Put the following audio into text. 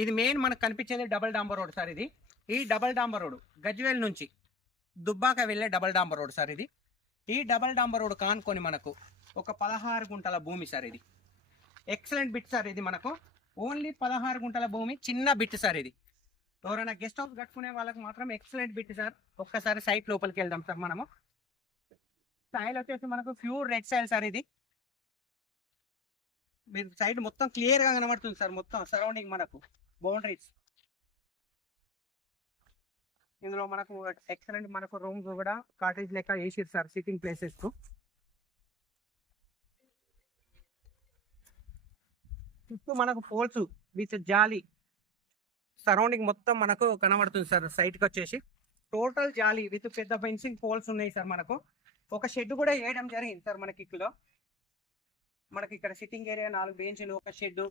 ఇది మెయిన్ మనకు కనిపించేది డబల్ డాంబర్ రోడ్ సార్. ఇది ఈ డబల్ డాంబర్ రోడ్ గజ్వేల్ నుంచి దుబ్బాక వెళ్ళే డబల్ డాంబర్ రోడ్ సార్. ఇది ఈ డబల్ డాంబర్ రోడ్ కానుకొని మనకు ఒక 16 గుంటల భూమి సార్. ఇది ఎక్సలెంట్ బిట్ సార్. ఇది మనకు ఓన్లీ 16 గుంటల భూమి, చిన్న బిట్ సార్. ఇది ఎవరైనా గెస్ట్ హౌస్ కట్టుకునే వాళ్ళకి మాత్రం ఎక్సలెంట్ బిట్ సార్. ఒక్కసారి సైట్ లోపలికి వెళ్దాం సార్ మనము. సాయిల్ వచ్చేసి మనకు ప్యూర్ రెడ్ సాయిల్ సార్. ఇది మీరు సైడ్ మొత్తం క్లియర్ గా కనబడుతుంది సార్. మొత్తం సరౌండింగ్ మనకు బౌండరీస్. ఇందులో మనకు ఎక్సలెంట్ మనకు రూమ్స్ కూడా కాటేజ్ లెక్క వేసిరు సార్, సిట్టింగ్ ప్లేసెస్ కు. చుట్టూ మనకు పోల్స్ విత్ జాలి సరౌండింగ్ మొత్తం మనకు కనబడుతుంది సార్. సైట్ కి వచ్చేసి టోటల్ జాలి విత్ పెద్ద ఫెన్సింగ్ పోల్స్ ఉన్నాయి సార్. మనకు ఒక షెడ్ కూడా వేయడం జరిగింది సార్. మనకి ఇక్కడ సిట్టింగ్ ఏరియా 4 బెంచ్లు, ఒక షెడ్,